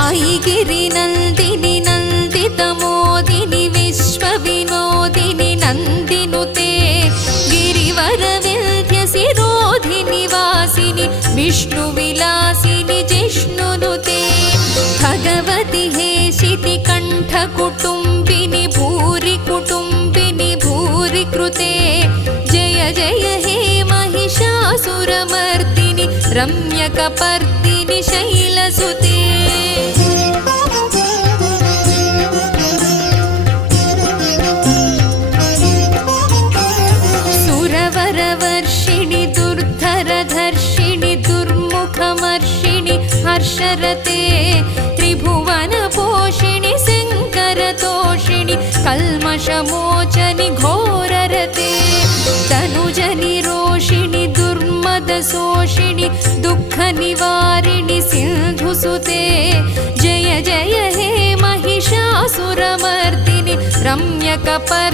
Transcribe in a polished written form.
ऐगिरिनन्दिनि नन्दितमोदिनि विश्वविनोदिनि नन्दिनुते गिरिवरविन्ध्यसिरोधिनि वासिनि विष्णुविलासिनि जिष्णुनुते भगवति हेशिति कण्ठकुटुम्बिनि भूरि कुटुम्बिनि भूरि कृते जय जय हे महिषासुरमर्दिनि रम्यकपर्दिनि शैलसुते सुरवरवर्षिणि दुर्धरधर्षिणि दुर्मुखमर्षिणि हर्षरते त्रिभुवनपोषिणि शङ्करतोषिणि कल्मषमोचनि घोररते तनुजनि रोषिणि दुर्मदशोषिणि दुःखनिवारिणि सिन्धुसुते जय जय हे महिषासुरमर्दिनि रम्यकपर्दिनि